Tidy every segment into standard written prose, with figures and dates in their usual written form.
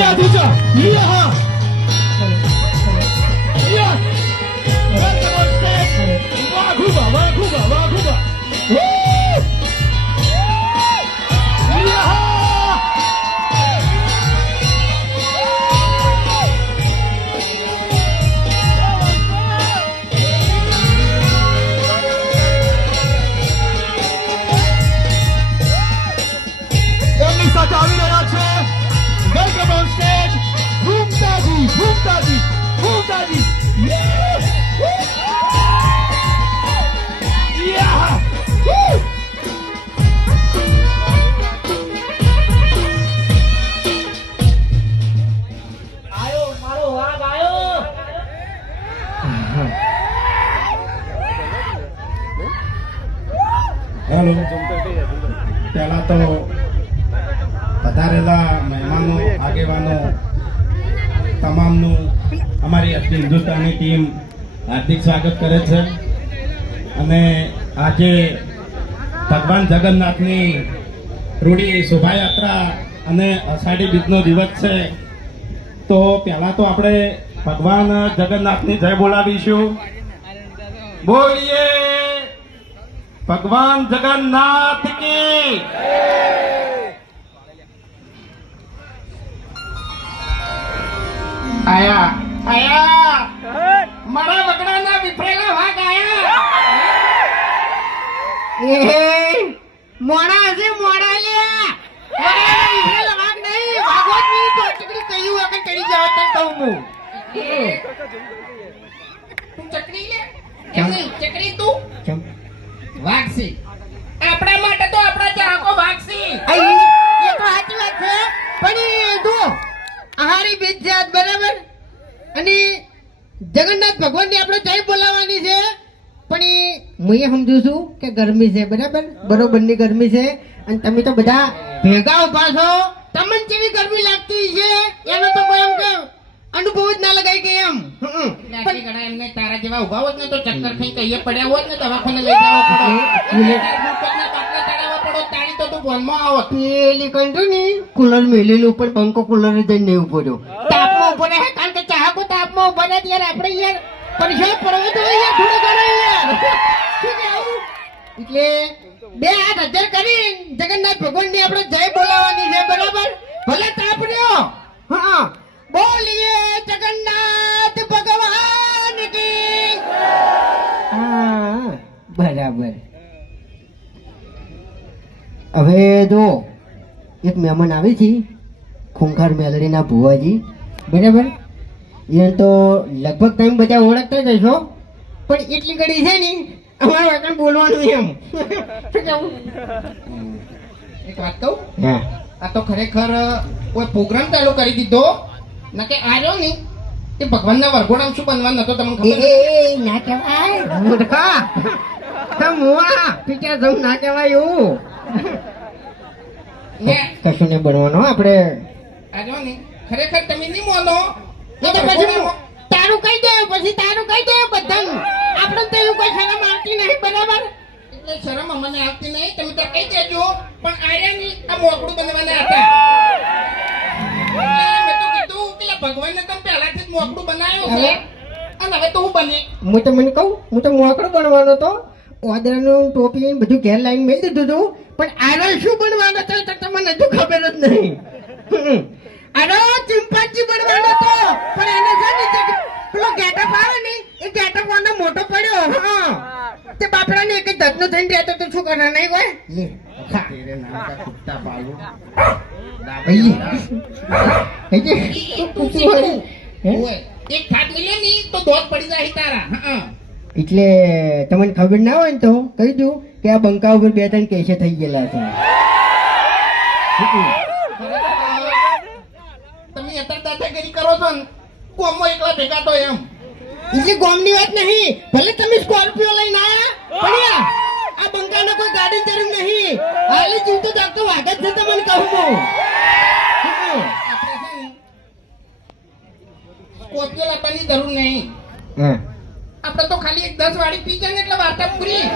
या दूजा लिया हाँ लिया वाघुबा वाघुबा वाघुबा लिया એમની સાથે આવી રહ્યા છે વેલકમ ઓન સ્ટેજ ભૂમતાજી ભૂમતાજી ભૂમતાજી યા આયો મારો વાઘ આયો. હેલો પહેલા તો પધારેલા મહેમાનો આગેવાનો તમામનું અમારી અખિલ હિન્દુસ્તાની ટીમ હાર્દિક સ્વાગત કરે છે અને આજે ભગવાન જગન્નાથની રૂડી શોભાયાત્રા અને અષાઢી બીજનો દિવસ છે તો પહેલા તો આપણે ભગવાન જગન્નાથની જય બોલાવીશું. બોલીએ ભગવાન જગન્નાથ કી. આયા આયા મારા વગડાના વિફરેલા વાઘ આયા. મોડા હશે મોડા લ્યા. મોડા વાઘ નહીં ભાગવતની તો ચકડી કહ્યું વગર ચડી જાવ તો કહું હું. તું ચકડી લે એમની ચકડી તું વાઘસી આપણા માટે તો આપણા ચાહકો વાઘસી. એ તો સાચી વાત છે પણ એ જો આહારી બીજ જાત બરાબર અને જગન્નાથ ભગવાનની આપણે જય બોલાવવાની છે પણ એ હું એ સમજુ છું કે ગરમી છે બરાબર બરોબરની ગરમી છે અને તમે તો બધા ભેગા ઉભા છો તમને કેવી ગરમી લાગતી છે એનો તો કોઈ એમ કે અનુભવ જ ના લગાય કે એમ પણ ઘણા એમને તારા જેવા ઉભા હોત ને તો ચક્કર ખાઈ કહીએ પડ્યા હોત ને દવાખાને લઈ જવા પડો તાળી તો તું બોલમાં આવો પેલી કંટુ ને કુલર મેલેલું ઉપર પંખો કુલર જઈને નહીં ઉભો રહ્યો તાપમાં ઉભો રહે કારણ કે ચાહકો તાપમાં ઉભા રહે ત્યારે આપણે યાર પરેશાન પડવો તો યાર થોડું ઘણું યાર શું કહેવું એટલે બે હાથ હજાર કરી જગન્નાથ ભગવાનની આપણે જય બોલાવવાની છે બરાબર ભલે તાપ રહ્યો હા બોલીએ જગન્નાથ ભગવાન કી. હા બરાબર. હવે જો એક મહેમાન આવી છે ખૂંખાર મેલડીના ભુવાજી બરાબર એને તો લગભગ તમે બધા ઓળખતા જ હશો પણ એટલી ઘડી છે ને અમારે વગર બોલવાનું એમ શું કહું એક વાત કહું હા આ તો ખરેખર કોઈ પ્રોગ્રામ ચાલુ કરી દીધો ના કે આવ્યો ને તે ભગવાનના વરઘોડામાં શું બનવાનું નતો તમને ખબર ના કહેવાય મૂર્ખા મુવા પીછા જમ ના કહેવાય એવું કશું નહીં બનવાનું આપણે આવ્યો ને ખરેખર તમે નહીં માનો તો પછી તારું કહી દે પછી તારું કહી દે બધાનું આપણે તો એવું કોઈ શરમ આવતી નહીં બરાબર એટલે શરમ અમને આવતી નહીં તમે તો કહી દેજો પણ આર્યા ની આ મોકળું બનવાના હતા મેં તો કીધું કે ભગવાનને તમે પહેલાથી જ મોકળું બનાવ્યું છે અને હવે તો હું બને હું તો મને કહું હું તો મોકળું બનવાનો તો ઓદરાનું ટોપી બધું ઘેર લાઈન મેળ દીધું હતું પણ આરો શું બનવાનો હતો તો તમને હજુ ખબર જ નહીં આરો ચિંપાંજી બનવાનો હતો પણ એને છે ને પેલો ગેટઅપ આવે ને એ ગેટઅપ વાળો મોટો પડ્યો હા તે બાપડાને એક જ ધતનો થઈને રહેતો તો શું કરणार નહીં કોઈ લે તેરે નામ કા કુત્તા પાલુ દાબઈ એક ખાટ મિલે ની તો દોત પડી જાય તારા હા એટલે તમને ખબર ના હોય ને તો કહી દઉં કે આ બંકા ઉપર બે ત્રણ કેસે થઈ ગયેલા છે તમે અત્યારે દાદાગીરી કરો છો ને કોમમાં એકલા ભેગા તો એમ એટલે ગોમની વાત નહીં ભલે તમે સ્કોર્પિયો લઈને આયા પણ આ બંકાનો કોઈ ગાડી જરૂર નહીં હાલી જીવ તો જાગતો વાગ જ છે તમને કહું હું સ્કોર્પિયો લાવવાની જરૂર નહીં આપણે તો ખાલી એક 10 વાળી પી જાય ને એટલે વાર્તા પૂરી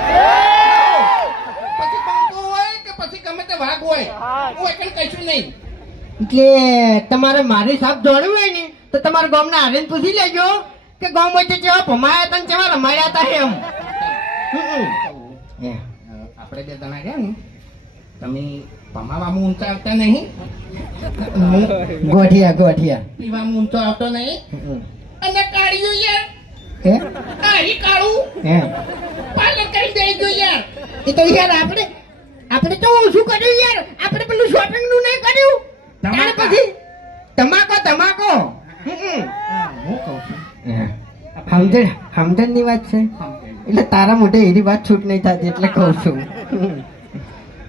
પછી બંકો હોય કે પછી ગમે તે વાઘ હોય હું એકલ કહીશું નહીં એટલે તમારે મારી સાપ જોડવું હોય ને તો તમારા ગામના હારીને પૂછી લેજો કે ગામ વચ્ચે કેવા ભમાયા હતા ને કેવા રમાડ્યા હતા એમ. આપણે બે જણા ગયા ને તમે પમાવામાં ઊંચા આવતા નહીં, ગોઠિયા ગોઠિયા. પીવામાં ઊંચો આવતો નહીં. અને કાળિયું યાર, હે કાળી કાળું હે પાલન કરી દઈ ગયું યાર. એ તો યાર આપણે તો શું કર્યું યાર, આપણે પેલું શોપિંગ નું નહીં કર્યું. ત્યાર પછી તમાકો હું કહું છું સમજણ ની વાત છે એટલે તારા મોઢે એની વાત છૂટ નહીં થતી એટલે કહું છું.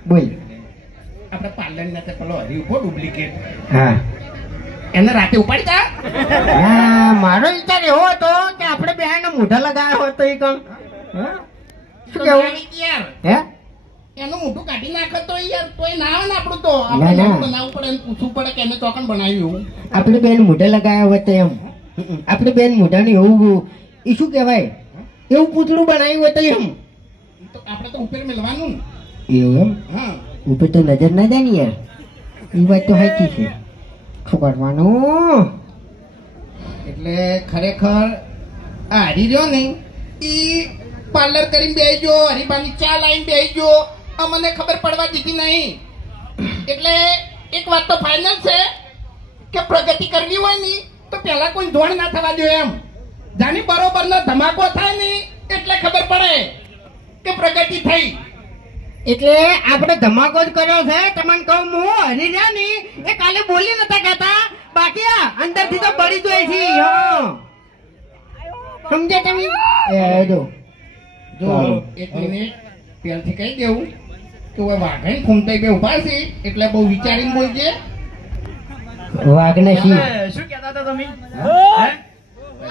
બોલ. આપણે પાર્લર ના પેલો હરી ઉભો ડુપ્લિકેટ હા એને રાતે ઉપાડી તા. હા, મારો વિચાર એવો હતો કે આપણે બે મોઢા લગાવ્યો હતો એ કણ. શું કેવું યાર હે એનું મોઢું કાઢી નાખે તો યાર તોય ના આવે ને આપણું તો ના, આપણે ના. બનાવવું પડે એને પૂછવું પડે કે એને ચોકન બનાવ્યું. આપણે બેન મોઢે લગાવ્યા હોત એમ. આપણે બેન મોઢાને એવું એ શું કહેવાય એવું પૂતળું બનાવ્યું હોય તો એમ. તો આપણે તો ઉપર મેળવાનું ને. એવું એમ હા ઉપર તો નજર ના જાય ને યાર. એ વાત તો સાચી છે. શું કરવાનું? એટલે ખરેખર આ હરી રહ્યો ને ઈ પાર્લર કરીને બેસજો, હરીબાની ચા લાઈન બેસજો, અમને ખબર પડવા દીધી નહીં. એટલે એક વાત તો ફાઇનલ છે કે પ્રગતિ કરવી હોય ને તો પેલા કોઈ ધોણ ના થવા દો એમ. જાની બરોબર નો ધમાકો થાય ને એટલે ખબર પડે કે પ્રગતિ થઈ. એટલે આપણે ધમાકો જ કર્યો છે. તમને કહું હું હરી રહ્યા ને એ કાલે બોલી નતા કહેતા, બાકી આ અંદરથી તો બળી જાય છે. હા સમજે તમે? એ જો જો એક મિનિટ પહેલથી કહી દેવું કે હવે વાઘણ ફૂમતાઈ બે ઉભા છે એટલે બહુ વિચારીને બોલજે. વાઘને શી શું કહેતા હતા તમે?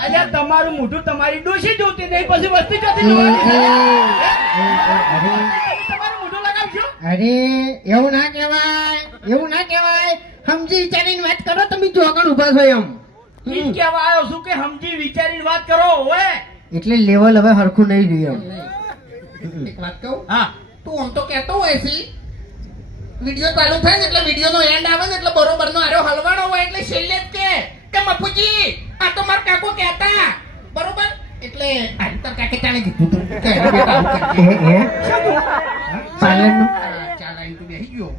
અલ્યા તમારું મોઢું તમારી ડોશી જોતી નહીં, પછી વસ્તી જોતી તમારું મોઢું લગાવશો. અરે એવું ના કહેવાય, એવું ના કહેવાય. સમજી વિચારીને વાત કરો. તમે જોગણ ઉભા છો એમ. ઈ જ કહેવા આવ્યો છું કે સમજી વિચારીને વાત કરો. ઓએ એટલે લેવલ હવે હરખું નહીં રહ્યું એમ. એક વાત કહું, હા તું આમ તો કહેતો હોય છે વિડીયો ચાલુ થાય ને એટલે વિડીયો નો એન્ડ આવે ને એટલે બરોબર નો આરો હલવાડો હોય એટલે છેલ્લે જ કે મફુજી આ તો મારા કાકો કહેતા બરોબર. એટલે આ તાર કાકે ચાલે કીધું તું કે બેટા આવું કરજે. પાર્લરનું ચા લાઈન તું બેસી ગયો.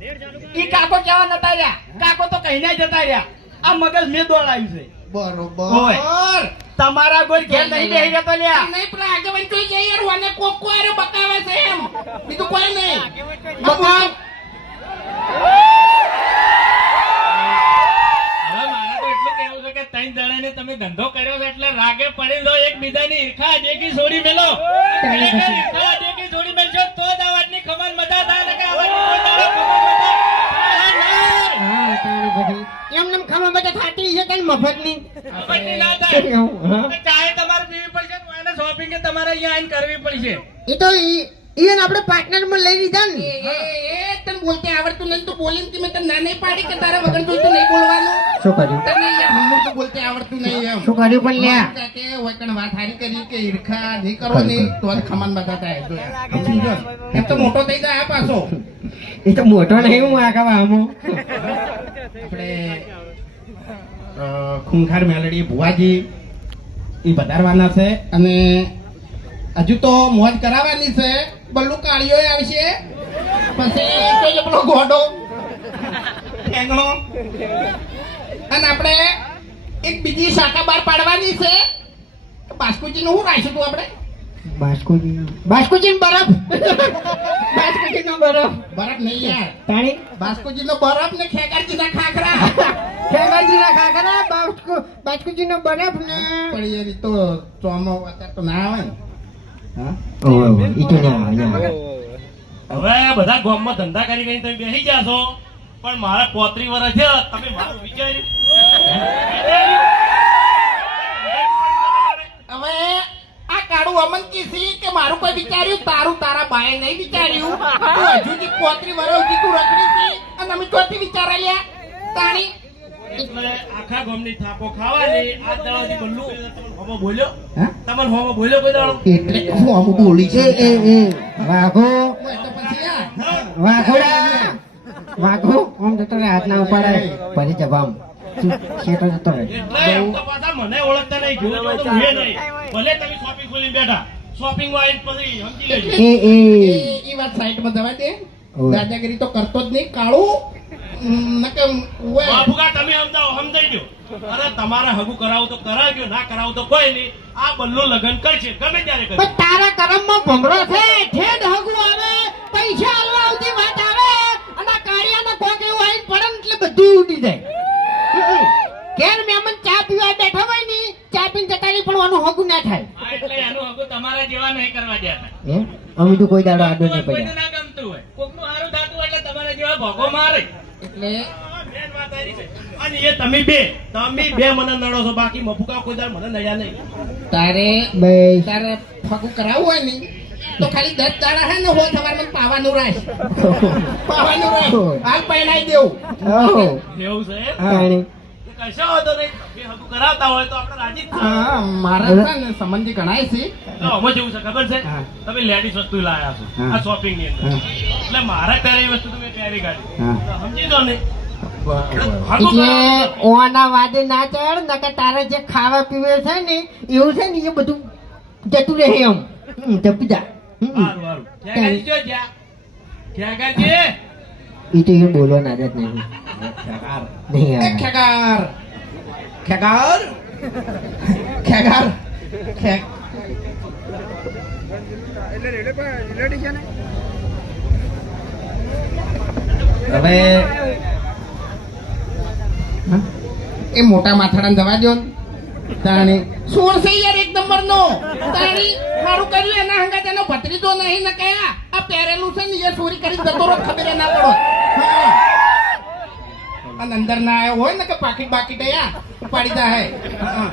ઈ કાકો કેવા નતા રહ્યા, કાકો તો કહીને જતા રહ્યા. આ મગજ મેં દોડાયું છે. બરોબર તમારા કોઈ ઘેર નહીં બેહી રહેતો લ્યા. નહીં પેલા આગેવાન જોઈ જાય યાર વાને કોક કો આરે બકાવે છે એમ બીજું કોઈ નહીં. બકાવ હવે મારે તો એટલું કહેવું છે કે ત્રણ જણાને તમે ધંધો કર્યો છે એટલે રાગે પડી લો, એકબીજાની ઈર્ખા દેખી છોડી મેલો. ખરેખર ઈર્ખા દેખી છોડી મેલશો તો જ આ વાતની ખબર મજા થાય ને કે આ વાતની કોઈ દાડો ખબર મજા થાય નહીં. હા તારી બધી એમને ખબર બધા થતી છે કઈ મફતની. આપણને ના થાય. હા. તો ચાહે તમારે પીવી પડશે તો એને શોપિંગ તમારે અહીંયા આવીને કરવી પડશે. એ તો ઈવન આપણે પાર્ટનર માં લઈ લીધા ને. એ તને બોલતે આવડતું નહીં તો બોલીને કે મેં તને ના નહીં પાડી કે તારા વગર જોઈતું નહીં બોલવાનું. શું કર્યું? તને યાર હમણાં તો બોલતે આવડતું નહીં એમ. શું કર્યું પણ લ્યા? કે હોય કણ વાત હારી કરી કે ઈર્ખા નહીં કરો નહીં તો જ ખમાન બધા થાય જો યાર. સમજો? એમ તો મોટો થઈ જાય આ પાછો. એ તો મોટો નહીં હું આખા આમો. આપણે ખૂંખાર મેલડી ભુવાજી એ વધારવાના છે અને હજુ તો મોજ કરાવવાની છે. બલ્લુ કાળીઓ આવશે પછી કોઈ પેલો ગોડો ઠેંગણો અને આપણે એક બીજી શાખા બહાર પાડવાની છે. બાસ્કુજી નું શું રાખ્યું તું આપણે? બાસ્કુજી બરફ. બાસ્કુજી નો બરફ. બરફ નહીં યાર, તાણી બાસ્કુજી નો બરફ ને ખેગારજી ના ખાખરા. ખેગાજી ના ખાખરા, બાસ્કુજી નો બરફ ને પણ યાર ઈ તો ચોમો અત્યારે તો ના આવે ને. હા ઈ તો ના આવે. હવે બધા ગામમાં ધંધા કરી કરીને તમે બેસી ગયા છો પણ મારા 35 વર્ષ છે તમે મારું વિચાર્યું? હવે આ કાળું અમન કીધી કે મારું કોઈ વિચાર્યું તારું તારા બાએ નહીં વિચાર્યું. તું હજુ જી 35 વર્ષ સુધી તું રખડી હતી અને અમે ચોથી વિચારા લ્યા તાણી. એટલે આખા ગામની થાપો ખાવાની આ દાડાથી બલ્લુ હોમો બોલ્યો? હા? તમને હોમો બોલ્યો કોઈ દાડો? એટલે હું અમુક બોલી છે વાઘો તો પછી યાર વાઘોડા વાઘો આમ જતો રહે, હાથ ના ઉપાડાય ફરી જવામ શેઠો જતો રહે. એટલે એમ તો પાછા મને ઓળખતા નહીં, જોવો તો હું નહીં. ભલે તમે શોપિંગ ખોલીને બેઠા, શોપિંગ માં પછી સમજી લેજો. એ વાત સાઈડમાં જવા દે. દાદાગીરી તો કરતો જ નહીં કાળું. બાપુકા તમે સમજાઈ ગયો. અરે તમારે હગું કરાવું તો કરાવજો, ના કરાવું તો કોઈ નહીં. આ બલ્લો લગન કરશે ગમે ત્યારે કરશે. પણ તારા કરમમાં ભમરો છે, ઠેડ હગું આવે, પૈસા આલવા આવતી વાત આવે અને આ કાળિયાનો કોક એવું આવીને પડે ને એટલે બધું ઉડી જાય. ઘેર મહેમાન ચા પીવા બેઠા હોય ને, ચા પીને જતા રહી પણ આનું હગું ના થાય. હા, એટલે એનું હગું તમારા જેવા નહીં કરવા દેતા. અમે તો કોઈ દાડો આડો નહીં કોઈને પડ્યા. ના ગમતું હોય, કોકનું હારું થતું હોય એટલે તમારા જેવા ભોગો મારે. એટલે મેન વાત આરી છે. અને એ તમે બે મને નડો છો, બાકી મફુકા કોઈ દાડ મને નડ્યા નહીં. તારે બસ. તારે ફગું કરાવવું હોય ને તો ખાલી 10 દાડા હે ને હોય સવારમાં પાવાનું રાખ. પાવાનું રાખ. હાલ પહેણાઈ દેવું. ઓહો. એવું છે એમ? તાણી. એ કશો વાંધો નહીં. બે હગું કરાવતા હોય તો આપણે રાજી જ છીએ. હા મારા છે ને સંબંધી ગણાય છે. તો આમાં જેવું છે ખબર છે, હા. તમે લેડીઝ વસ્તુ લાયા છો હા. આ શોપિંગ ની અંદર, હા. એટલે મારા પહેરેલી વસ્તુ તમે પહેરી કાઢી. હા. તો સમજી દો ને. હગું એટલે કરાવો. ઓના વાદે ના ચડ નકર તારે જે ખાવા પીવે છે ને એવું છે ને એ બધું જતું રહે એમ. જપી જા. હારું, હારું. ખેગાજી જો જ્યાં. ખેગાજી. એ તો એ બોલવાના આદત નહીં. નહીં એ આવે. ખેગાર ખેગાર ખેગાર ખે- હવે એ મોટા માથાડાને જવા દો ને. તાણી સોળ છે યાર એક નંબર નો. તાણી સારું કર્યું એના હંગાત એનો ભત્રીજો નહીં ને કયા આ પહેરેલું છે ને એ ચોરી કરી જતો રહો ખબર ના પડો. હા. અને અંદર ના આવ્યો હોય ને કે પાકીટ બાકીટ યા ઉપાડી દા હે. હા.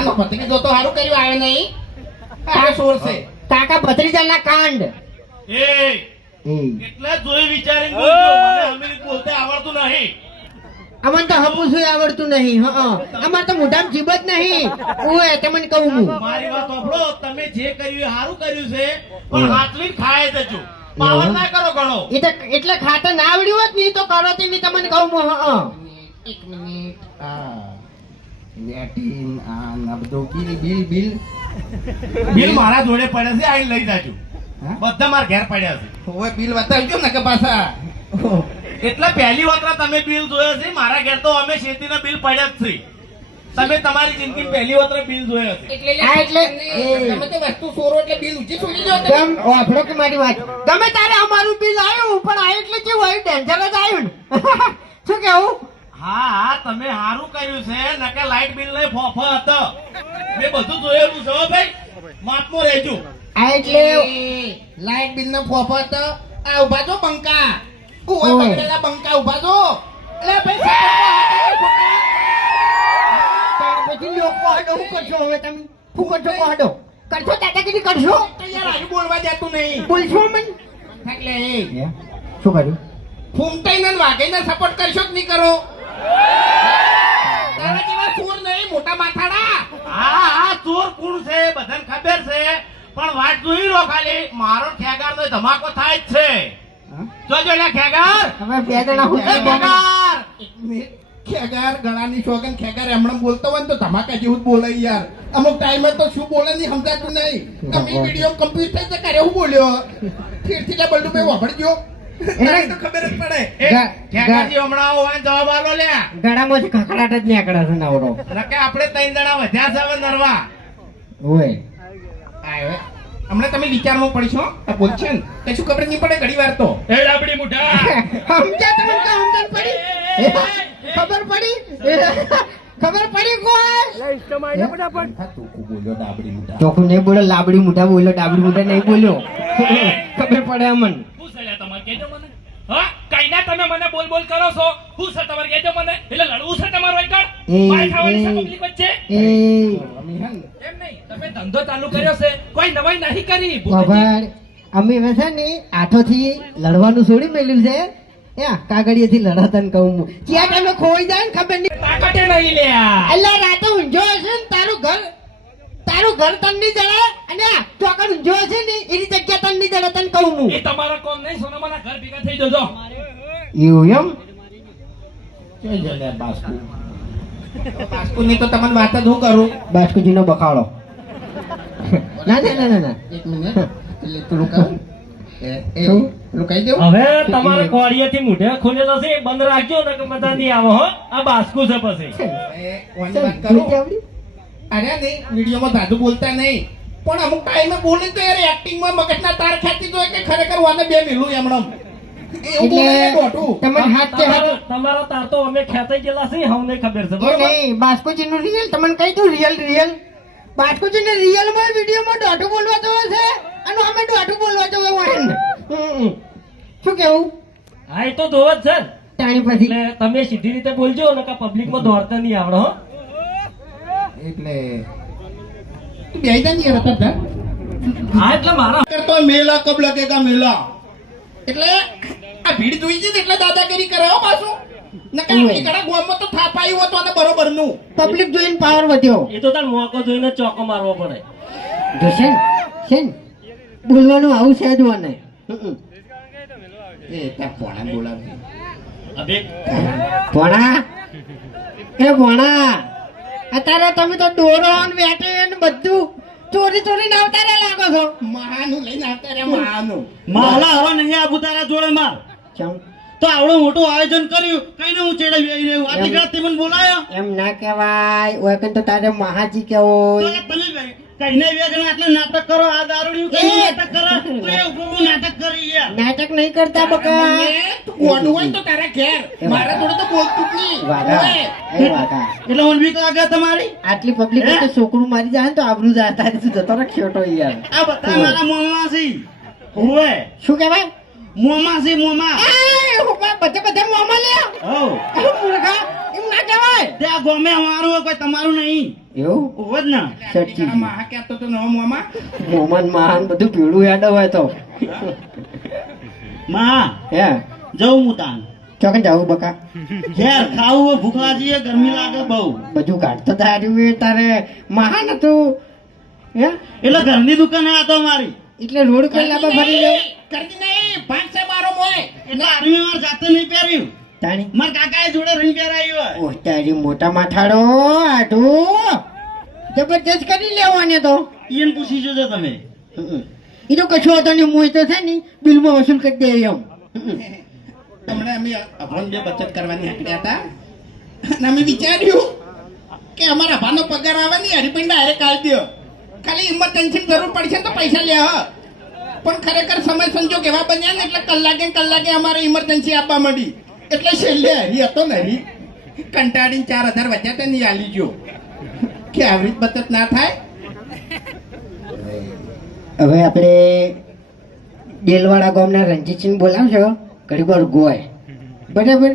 એનો ભત્રીજો તો સારું કર્યું આવે નહીં. આ સોળ છે. કાકા ભત્રીજાના કાંડ. એ એટલે જોઈ વિચારીને બોલજો. મને અમીર બોલતા આવડતું નહીં. અમને તો હપુસું આવડતું નહીં. અમારે તો મોઢામાં જીભ જ નહીં. ઓય તમને કહું હું. મારી વાત સાંભળો, તમે જે કર્યું એ સારું કર્યું છે, પણ હાથલી ખાય જજો. પાવર ના કરો ઘણો. એ તો એટલે ખાતા ના આવડ્યું હોત ને ઈ તો કરો તે નહીં તમને કહું હું. એક મિનિટ વેટિંગ આ ના બધું બિલ બિલ બિલ મારા જોડે પડે છે, આઈ લઈ જાજો. બધા મારા ઘેર પડ્યા છે. હવે બિલ બતાવજો ને કે પાછા. એટલે પહેલી વખત તમે બિલ જોયો છે. મારા ઘેર તો અમે શેતીના બિલ પડ્યા જ છે. તમે તમારી જિંદગી પહેલી વખત બિલ જોયા છે. હા, એટલે તમે તો વસ્તુ ચોરો એટલે બિલ ઊંચી છોડી દો તમે. કેમ ઓફરો કે મારી વાત ગમે તારે અમારું બિલ આવ્યું પણ આ એટલે કેવું આવ્યું ડેન્જર જ આવ્યું ને. શું કેવું? હા હા, તમે સારું કર્યું છે. નકે લાઈટ બિલ ને ફોફા હતો. મેં બધું જોયેલું છે હો ભાઈ. માપમાં રહેજો. આ એટલે લાઈટ બિલ નો ફોફત આ ઉભા છો બંકા. ઓય ઓય. બગડેલા બંકા ઉભા છો. એટલે ભાઈ પછી લોકો હાડો શું કરશો હવે તમે? શું કરશો હાડો? કરશો દાદાગીરી કરશો? યાર આજુ બોલવા જતું નહીં. બોલશો મને? એટલે એ શું કર્યું? ફૂમતાઈને ને વાઘઈને સપોર્ટ કરશો કે નહીં કરો? તારા જેવા ચોર નહીં મોટા માથાડા. હા હા, ચોર કોણ છે બધાને ખબર છે, પણ વાત જોઈ લો ખાલી. મારો ખેગાર નો ધમાકો થાય જ છે. જોજો લે ખેગાર. હવે બે જણા હું એ ખેગાર. એક મિનિટ. ખેગાર ગળાની શોગન ખેગાર એમણે બોલતો હોય ને તો ધમાકા જેવું જ બોલે યાર. અમુક ટાઈમે તો શું બોલે નહીં સમજાતું નહીં. તમે વિડીયો કમ્પ્લીટ થઈ તો કરે હું બોલ્યો ફીરથી લે બલ્ડુ ભાઈ વાપરજો. એને તો ખબર જ પડે. એ ખેગારજી હમણાં આવો અને જવાબ આલો લે. ગળામાંથી ખખડાટ જ નીકળે છે નવરો. નકે આપણે 3 જણા વધ્યા છે હવે નરવા. ઓય આયો. હમણાં તમે વિચારમાં પડશો આ બોલશે ને કશું ખબર નહીં પડે ઘણી વાર તો. એ ડાબડી મુઠા. સમજ્યા તમે કે સમજણ પડી? ખબર પડી? ખબર પડી કોઈ? બોલ્યો ડાબડી મોટા. ચોખ્ખું નહીં બોલો, લાબડી મોઢા બોલ્યો, ડાબડી મોઢા નહીં બોલ્યો. ખબર પડે અમને. શું છે લ્યા તમારે કહેજો મને. હા, કઈના તમે મને બોલ બોલ કરો છો. શું છે તમારે કહેજો મને. એટલે લડવું છે તમારો એકડ. માર ખાવાની છે પબ્લિક વચ્ચે. એ એમ નહીં, તમે ધંધો ચાલુ કર્યો છે, કોઈ નવાઈ નહીં કરી. ખબર અમે હવે છે ને હાથોથી લડવાનું છોડી મેલ્યું છે. કાગળિયેથી લડતા ને કહું હું ક્યાં તમે ખોઈ જાય ને ખબર નહીં. તાકાતે નહીં લ્યા. અલ્લા રાતે ઊંઝો હશે ને તારું ઘર તન નહીં જડે અને ચોકડ ઊંઝો હશે ને એની જગ્યા તન નહીં જડે તને કહું હું. એ તમારા કોમ નહીં, સોનામાના ઘર ભેગા થઈ જજો. એવું એમ જોઈ લો લે બાસ્કુ. બાસ્કુની તો તમને વાત જ હું કરું. બાસ્કુજીનો બખાડો ના ના ના ના ના એક મિનિટ એટલે પેલું કહું શું? પેલું કહી દઉં. હવે તમારે કોળિયાથી મૂઢે ખુલેલો છે એ બંધ રાખજો ને કે બધા નહીં આવો હો આ બાસ્કુ છે પછી ઓની વાત કરું. અરે નહીં વિડીયોમાં દાદુ બોલતા નહીં પણ અમુક ટાઈમે બોલે તો યાર એક્ટિંગમાં મગજના તાર ખેંચી જોઈએ કે ખરેખર વાને બે મિલું એમણે એવું બોલે ને દોઢું. તમે હાથ કે હાથ તમારો તાર તો અમે ખેંચાઈ ગયેલા છીએ હમને ખબર છે એ બરોબર નહીં બાસ્કોજીનું રિયલ તમને કહી દઉં રિયલ બાસ્કોજીને રિયલમાં વિડીયોમાં દોઢું બોલવા જવો છે અને અમે દોઢું બોલવા જવો હોય ને શું કેવું હા એ તો ધોવ જ છે ને. તાણી પછી એટલે તમે સીધી રીતે બોલજો ને કે પબ્લિકમાં દોડતા નહીં આવડે હો એટલે તું બેહી જા ને યાર અત્યારે. હા એટલે મારા કરતો મેલા કબ લગેગા મેલા એટલે આ ભીડ જોઈ છે ને એટલે દાદાગીરી કરે હો પાછું નકર આપણી ઘણા ગામમાં તો થાપાયું હતું અને બરોબર નું પબ્લિક જોઈને પાવર વધ્યો એ તો તાર મોકો જોઈને ચોકો મારવો પડે જોશે ને છે ને બોલવાનું આવું છે જ મને એ ત્યાં પોણા બોલાવે અભી ભણા એ ભણા અત્યારે તમે તો દોરો ને વેટે ને બધું ચોરી ના આવતા રે લાગો છો મહાનું લઈને આવતા રે મહાનું માલા હવે નહીં આબુ તારા જોડે માર ચમ તો આવડું મોટું આયોજન કર્યું કઈને હું ચેડાવી આવી રહ્યું આટલી ઘડી મને બોલાયો એમ ના કહેવાય ઓય કન તો તારે મહાજી કેવો તો તમે કઈને વેગણ આટલે નાટક કરો આ દારૂડિયું કઈ નાટક કરે તો એ ઉભું નાટક કરી યાર નાટક નહીં કરતા બકા તું ગોડું હોય તો તારા ઘેર મારા જોડે તો બોલતું જ નહીં વાગા ઓય. એ વાગા એટલે મને બીક લાગે તમારી આટલી પબ્લિક તો છોકરું મારી જાય ને તો આબરૂ જાતા તું જતો રે ખોટો યાર આ બધા મારા મોમાં છે હોવે શું કહેવાય મોમાં છે મોમાં એ હુકા બધા મોમાં લે હો મુર્ગા એમ ના કહેવાય ત્યાં ગમે અમારું હોય કોઈ તમારું નહીં એવું હોવ જ ને સચ્ચી આ મહા કહેતો તો નવો મોમાં મોમન મહાન બધું પીળું યાદ હોય તો માં હે જવું હું તાન ચોકન જાવું બકા ઘેર ખાવું હોય ભૂખ લાગી છે, ગરમી લાગે બહુ બધું કાઢતો તાર્યું તારે મહાન હતું હે એટલે ઘરની દુકાને આ તો મારી એટલે રોડ કઈ લાંબા ભરી લે કરતી નહીં ભાગ છે મારો મોય એટલે આર્મી માર જાતે નહીં પહેર્યું તાણી માર કાકાએ જોડે રહીને પહેરાયું હોય ઓહ તારી મોટા માથાડો આઢું જબરજસ્ત કરી લેવાને તો ઈયન પૂછી જોજો તમે એ તો કશો હતો ને હું તો છે ને બિલમાં વસૂલ કરી દે એમ હમણાં અમે અભણ બે બચત કરવાની હાકડ્યા હતા અને અમે વિચાર્યું કે અમારા ભાનો પગાર આવે ને હરિપિંડ ડાયરેક્ટ કાઢી દો ખાલી ઇમરજન્સી જરૂર પડશે તો પૈસા લે હ પણ ખરેખર સમય સંજોગ એવા બન્યા ને એટલે કલાકે અમારે ઇમરજન્સી આપવા માંડી એટલે છેલ્લે હરી હતો ને હરી કંટાળીને 4000 વધ્યા હતા ને ઈ આલી ગયો કે આવી રીત બચત ના થાય હવે આપણે ડેલવાડા ગામના રણજીતસિંહ બોલાવશો ઘડી વાર ગોય બરાબર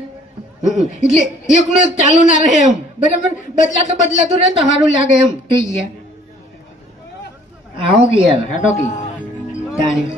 એટલે એકલું એક ચાલુ ના રહે એમ બરાબર બદલાતું રહે તો સારું લાગે એમ થઈ ગયા આવો કે યાર હાટો કે તાણી